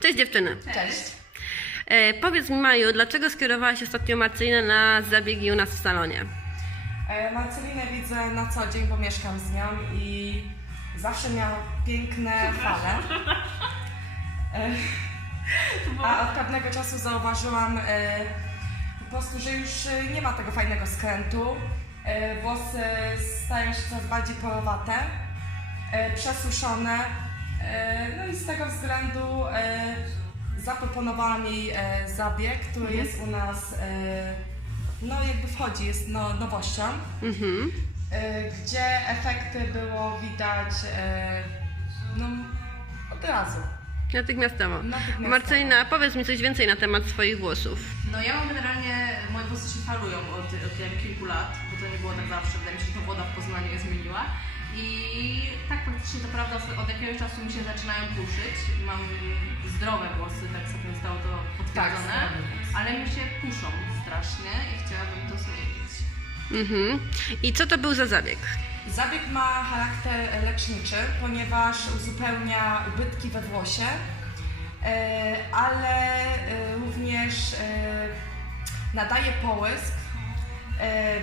Cześć dziewczyny. Cześć. E, powiedz mi Maju, dlaczego skierowałaś ostatnio Marcelinę na zabiegi u nas w salonie? E, Marcelinę widzę na co dzień, bo mieszkam z nią i zawsze miała piękne fale. E, A od pewnego czasu zauważyłam e, po prostu, że już e, nie ma tego fajnego skrętu. E, Włosy stają się coraz bardziej porowate, e, przesuszone. E, No i z tego względu e, zaproponowała mi e, zabieg, który jest u nas, no jakby wchodzi, jest no, nowością. Mhm. Gdzie efekty było widać no, od razu. Natychmiastowo. Natychmiastowo. Marcelina, powiedz mi coś więcej na temat swoich włosów. No ja mam generalnie, moje włosy się falują od, od jak kilku lat, bo to nie było tak zawsze, wydaje mi się, że to woda w Poznaniu je zmieniła. I tak faktycznie to prawda, od jakiegoś czasu mi się zaczynają puszyć. Mam zdrowe włosy, tak sobie zostało to potwierdzone, włosy. ale mi się puszą strasznie i chciałabym to zmienić. Mhm. I co to był za zabieg? Zabieg ma charakter leczniczy, ponieważ uzupełnia ubytki we włosie, y, ale y, również y, nadaje połysk,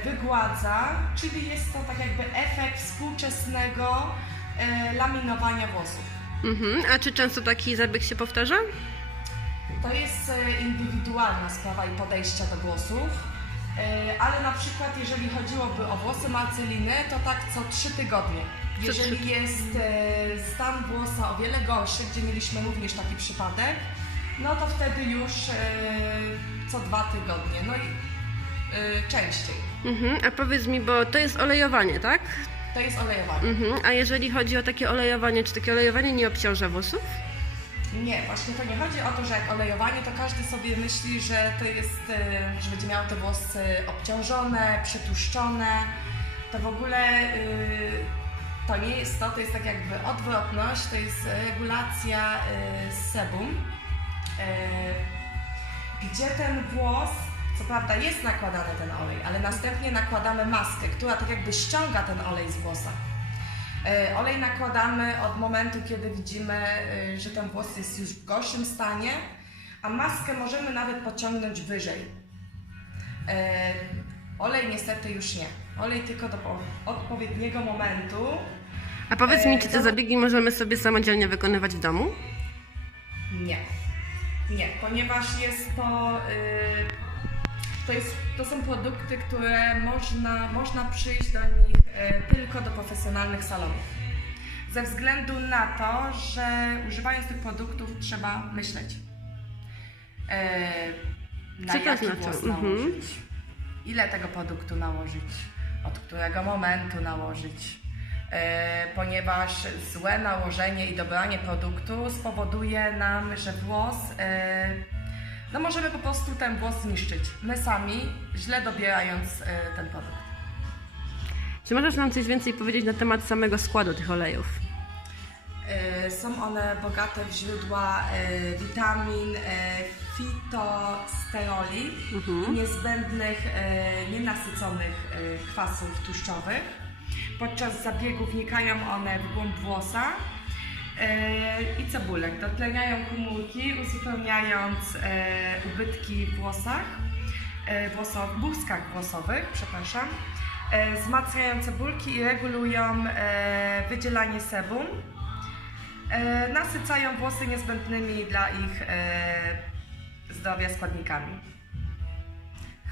wygładza, czyli jest to tak jakby efekt współczesnego y, laminowania włosów. Mhm. A czy często taki zabieg się powtarza? To jest e, indywidualna sprawa i podejścia do włosów, E, ale na przykład jeżeli chodziłoby o włosy Marceliny, to tak co trzy tygodnie. Jeżeli jest e, stan włosa o wiele gorszy, gdzie mieliśmy również taki przypadek, no to wtedy już e, co dwa tygodnie, no i e, częściej. Mhm. A powiedz mi, bo to jest olejowanie, tak? To jest olejowanie. Mhm. A jeżeli chodzi o takie olejowanie, czy takie olejowanie nie obciąża włosów? Nie, właśnie to nie chodzi o to, że jak olejowanie, to każdy sobie myśli, że to jest, e, że będzie miał te włosy obciążone, przytłuszczone. To w ogóle y, to nie jest to, to jest tak jakby odwrotność, to jest regulacja y, sebum, y, gdzie ten włos, co prawda jest nakładany ten olej, ale następnie nakładamy maskę, która tak jakby ściąga ten olej z włosa. E, Olej nakładamy od momentu, kiedy widzimy, e, że ten włos jest już w gorszym stanie, a maskę możemy nawet pociągnąć wyżej. E, Olej niestety już nie. Olej tylko do po- odpowiedniego momentu. A powiedz mi, czy te zabiegi możemy sobie samodzielnie wykonywać w domu? Nie. Nie, ponieważ jest to. To, jest, to są produkty, które można, można przyjść do nich y, tylko do profesjonalnych salonów. Ze względu na to, że używając tych produktów trzeba myśleć. Y, na Co to jaki znaczy? włos Mhm. nałożyć? Ile tego produktu nałożyć? Od którego momentu nałożyć? E, ponieważ złe nałożenie i dobranie produktu spowoduje nam, że włos, e, no możemy po prostu ten włos zniszczyć. My sami, źle dobierając e, ten produkt. Czy możesz nam coś więcej powiedzieć na temat samego składu tych olejów? E, Są one bogate w źródła e, witamin, e, fitosteroli i niezbędnych, e, nienasyconych e, kwasów tłuszczowych. Podczas zabiegu wnikają one w głąb włosa i cebulek. Dotleniają komórki, uzupełniając e, ubytki w włosach, e, włoso, błyskach włosowych, przepraszam. Wzmacniają cebulki i regulują wydzielanie sebum. Nasycają włosy niezbędnymi dla ich zdrowia składnikami.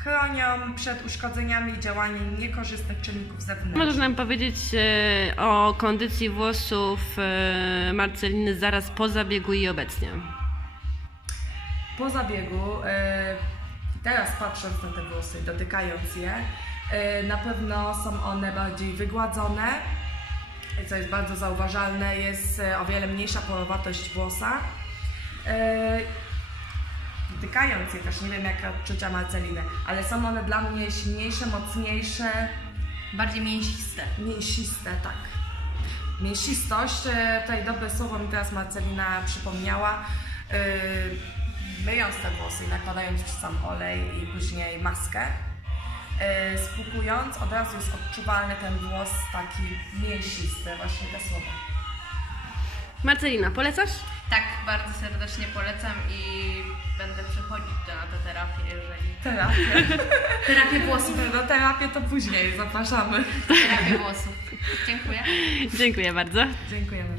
Chronią przed uszkodzeniami i działaniem niekorzystnych czynników zewnętrznych. Możesz nam powiedzieć e, o kondycji włosów e, Marceliny zaraz po zabiegu i obecnie? Po zabiegu, e, teraz patrząc na te włosy, dotykając je, na pewno są one bardziej wygładzone, co jest bardzo zauważalne, jest o wiele mniejsza porowatość włosa. E, Dotykając je też, nie wiem jakie odczucia Marceliny, ale są one dla mnie silniejsze, mocniejsze, Bardziej mięsiste. mięsiste, tak. Mięsistość, e, tutaj dobre słowo mi teraz Marcelina przypomniała. Yy, myjąc te włosy i nakładając już sam olej i później maskę, yy, spłukując, od razu jest odczuwalny ten włos taki mięsisty, właśnie te słowo. Marcelina, polecasz? Tak, bardzo serdecznie polecam i będę przychodzić terapię, jeżeli... Terapię. terapię włosów. No terapię to później, zapraszamy. Terapię włosów. Dziękuję. Dziękuję bardzo. Dziękujemy.